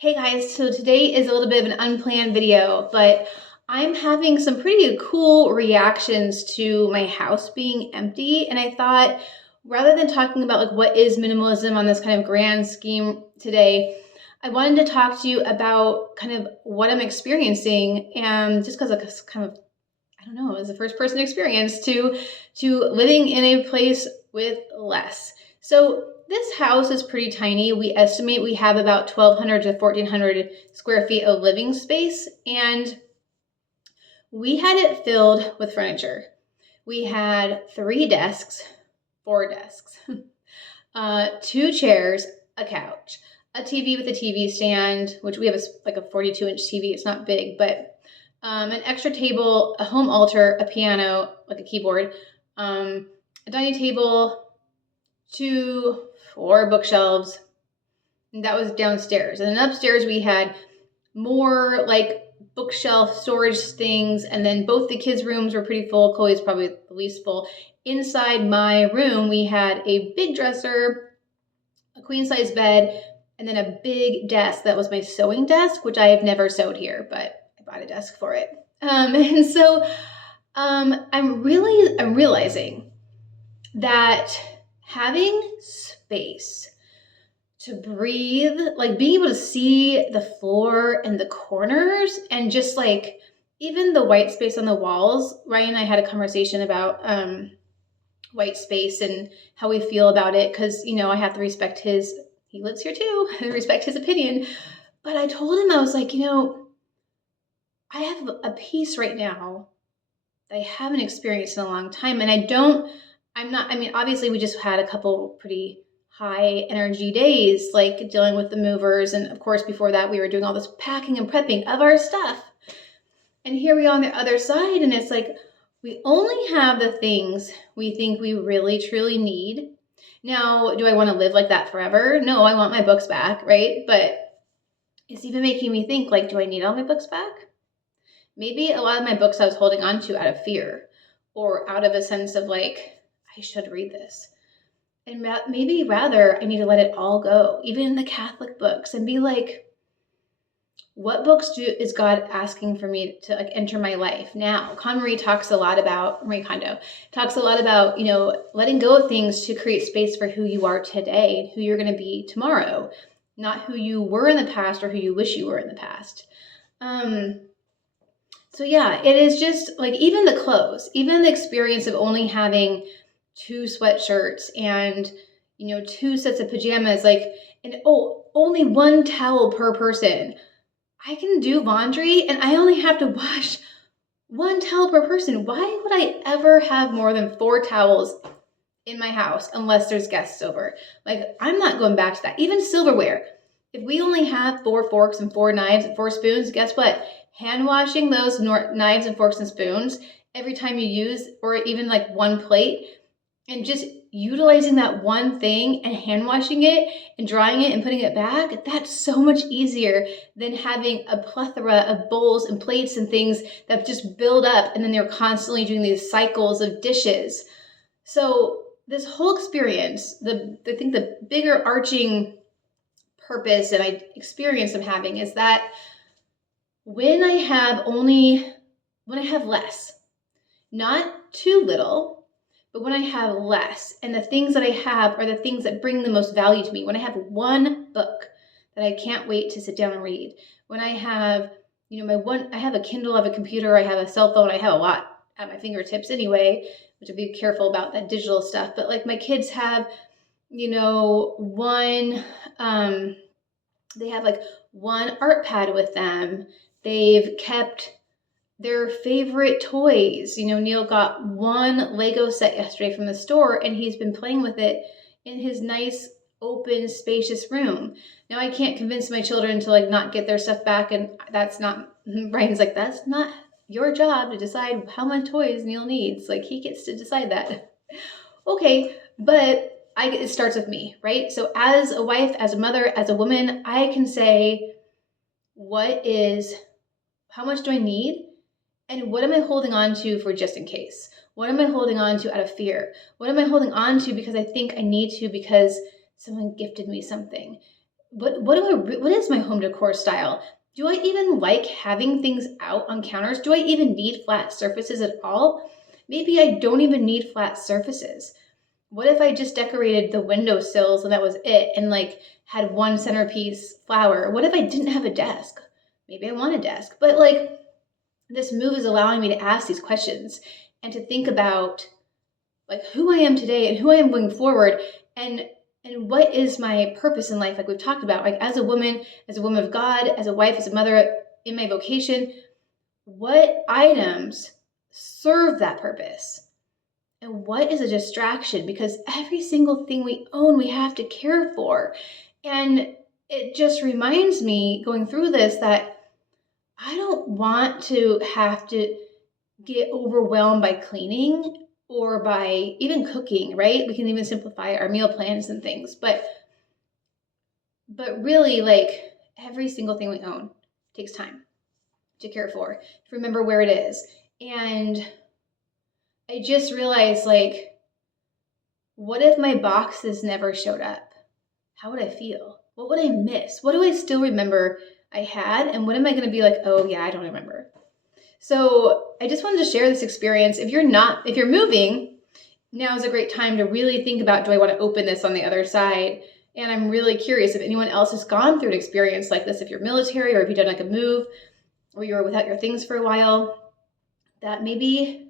Hey guys, so today is a little bit of an unplanned video, but I'm having some pretty cool reactions to my house being empty. And I thought rather than talking about like what is minimalism on this kind of grand scheme today, I wanted to talk to you about kind of what I'm experiencing and just because it's kind of, I don't know, as a first person experience to living in a place with less. So this house is pretty tiny. We estimate we have about 1,200 to 1,400 square feet of living space, and we had it filled with furniture. We had 4 desks, two chairs, a couch, a TV with a TV stand, which we have like a 42-inch TV. It's not big, but an extra table, a home altar, a piano, like a keyboard, a dining table, 4 bookshelves. And that was downstairs. And then upstairs we had more like bookshelf storage things. And then both the kids' rooms were pretty full. Chloe's probably the least full. Inside my room, we had a big dresser, a queen size bed, and then a big desk that was my sewing desk, which I have never sewed here, but I bought a desk for it. And so I'm realizing that having space to breathe, like being able to see the floor and the corners and just like even the white space on the walls. Ryan and I had a conversation about white space and how we feel about it because, I have to respect he lives here too, I respect his opinion. But I told him, I was like, I have a peace right now that I haven't experienced in a long time. And obviously we just had a couple pretty high energy days, like dealing with the movers. And of course, before that, we were doing all this packing and prepping of our stuff. And here we are on the other side. And it's like, we only have the things we think we really, truly need. Now, do I want to live like that forever? No, I want my books back, right? But it's even making me think, like, do I need all my books back? Maybe a lot of my books I was holding on to out of fear or out of a sense of like, I should read this. And maybe rather I need to let it all go, even the Catholic books, and be like, what books is God asking for me to like enter my life now? Marie Kondo talks a lot about, letting go of things to create space for who you are today and who you're going to be tomorrow, not who you were in the past or who you wish you were in the past. So yeah, it is just like even the clothes, even the experience of only having 2 sweatshirts and, 2 sets of pajamas, only 1 towel per person. I can do laundry and I only have to wash 1 towel per person. Why would I ever have more than 4 towels in my house unless there's guests over? Like, I'm not going back to that. Even silverware. If we only have 4 forks and 4 knives and 4 spoons, guess what? Hand washing those knives and forks and spoons every time you use, or even like 1 plate, and just utilizing that one thing and hand washing it and drying it and putting it back, that's so much easier than having a plethora of bowls and plates and things that just build up and then they're constantly doing these cycles of dishes. So this whole experience, I think the bigger arching purpose and experience I'm having is that when I have less, not too little, but when I have less, and the things that I have are the things that bring the most value to me. When I have 1 book that I can't wait to sit down and read. When I have, I have a Kindle, I have a computer, I have a cell phone, I have a lot at my fingertips anyway, which I'll be careful about that digital stuff. But like my kids have, they have like 1 art pad with them. They've kept their favorite toys. Neil got 1 Lego set yesterday from the store and he's been playing with it in his nice, open, spacious room. Now I can't convince my children to like not get their stuff back, and Brian's like, that's not your job to decide how much toys Neil needs. Like, he gets to decide that. Okay, but it starts with me, right? So as a wife, as a mother, as a woman, I can say, how much do I need? And what am I holding on to for just in case? What am I holding on to out of fear? What am I holding on to because I think I need to because someone gifted me something? what is my home decor style? Do I even like having things out on counters? Do I even need flat surfaces at all? Maybe I don't even need flat surfaces. What if I just decorated the windowsills and that was it, and like had one centerpiece flower? What if I didn't have a desk? Maybe I want a desk. But like, this move is allowing me to ask these questions and to think about like who I am today and who I am going forward, and what is my purpose in life, like we've talked about, like as a woman of God, as a wife, as a mother, in my vocation. What items serve that purpose? And what is a distraction? Because every single thing we own, we have to care for. And it just reminds me going through this that I don't want to have to get overwhelmed by cleaning or by even cooking, right? We can even simplify our meal plans and things. But really, like, every single thing we own takes time to care for, to remember where it is. And I just realized, like, what if my boxes never showed up? How would I feel? What would I miss? What do I still remember I had? And what am I going to be like, oh, yeah, I don't remember? So I just wanted to share this experience. If you're moving, now is a great time to really think about, do I want to open this on the other side? And I'm really curious if anyone else has gone through an experience like this, if you're military or if you've done like a move or you were without your things for a while, that maybe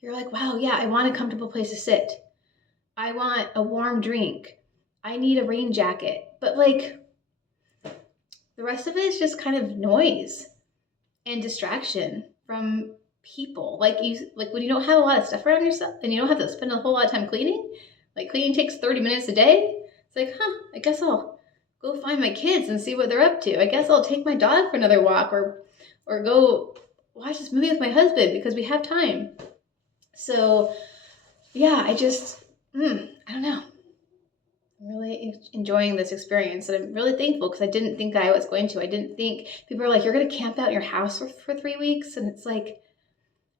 you're like, wow, yeah, I want a comfortable place to sit. I want a warm drink. I need a rain jacket. But like, the rest of it is just kind of noise and distraction from people. Like when you don't have a lot of stuff around yourself and you don't have to spend a whole lot of time cleaning, like cleaning takes 30 minutes a day. It's like, I guess I'll go find my kids and see what they're up to. I guess I'll take my dog for another walk or go watch this movie with my husband because we have time. So yeah, I just, I don't know. I'm really enjoying this experience, and I'm really thankful because I didn't think I was going to. I didn't think people are like, you're going to camp out in your house for 3 weeks. And it's like,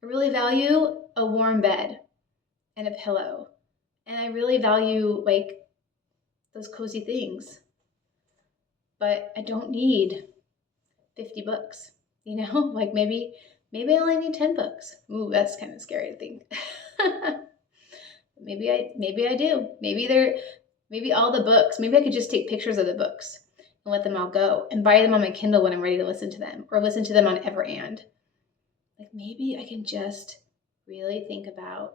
I really value a warm bed and a pillow. And I really value like those cozy things, but I don't need 50 books, like maybe I only need 10 books. Ooh, that's kind of scary to think. maybe I do. Maybe all the books, maybe I could just take pictures of the books and let them all go and buy them on my Kindle when I'm ready to listen to them, or listen to them on Everand. Like maybe I can just really think about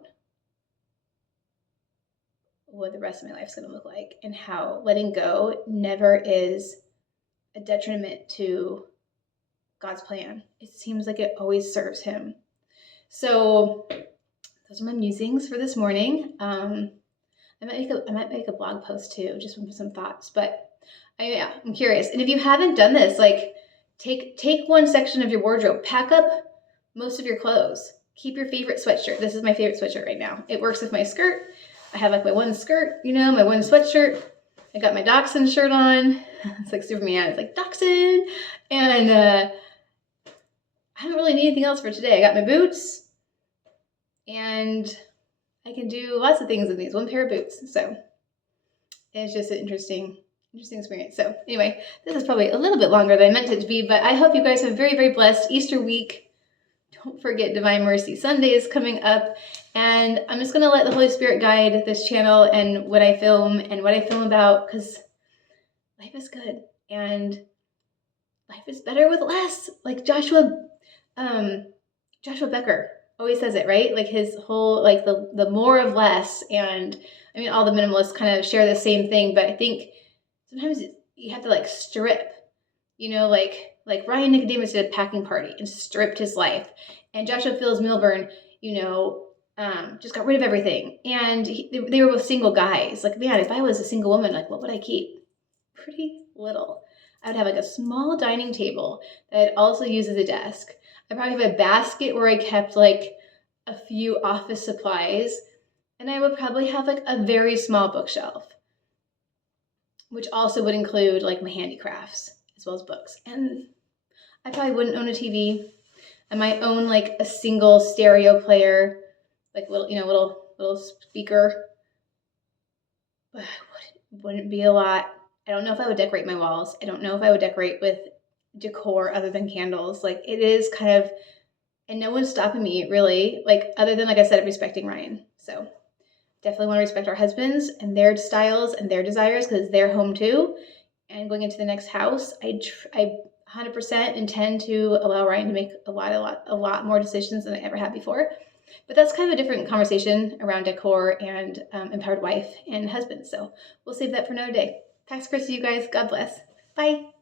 what the rest of my life is going to look like, and how letting go never is a detriment to God's plan. It seems like it always serves him. So those are my musings for this morning. I might make a blog post too, just with some thoughts. But I'm curious. And if you haven't done this, like take one section of your wardrobe, pack up most of your clothes, keep your favorite sweatshirt. This is my favorite sweatshirt right now. It works with my skirt. I have like my one skirt, my one sweatshirt. I got my Dachshund shirt on. It's like Superman. It's like Dachshund. And I don't really need anything else for today. I got my boots, and I can do lots of things in these one pair of boots. So it's just an interesting experience. So anyway, this is probably a little bit longer than I meant it to be, but I hope you guys have a very, very blessed Easter week. Don't forget Divine Mercy Sunday is coming up, and I'm just going to let the Holy Spirit guide this channel and what I film and what I film about, because life is good and life is better with less. Like Joshua Becker always says it, right? Like his whole, like the more of less. And I mean, all the minimalists kind of share the same thing, but I think sometimes you have to like strip, like Ryan Nicodemus did a packing party and stripped his life. And Joshua Fields Milburn, just got rid of everything. And they were both single guys. Like, man, if I was a single woman, like, what would I keep? Pretty little. I would have like a small dining table that I'd also use as a desk. I probably have a basket where I kept like a few office supplies. And I would probably have like a very small bookshelf, which also would include like my handicrafts as well as books. And I probably wouldn't own a TV. I might own like a single stereo player, like little speaker. But wouldn't be a lot. I don't know if I would decorate my walls. I don't know if I would decorate with decor other than candles. Like, it is kind of, and no one's stopping me really, like, other than, like I said, respecting Ryan. So definitely want to respect our husbands and their styles and their desires, because they're home too. And going into the next house, I 100% intend to allow Ryan to make a lot more decisions than I ever had before. But that's kind of a different conversation around decor and empowered wife and husband. So we'll save that for another day. Thanks, Christy, you guys. God bless. Bye.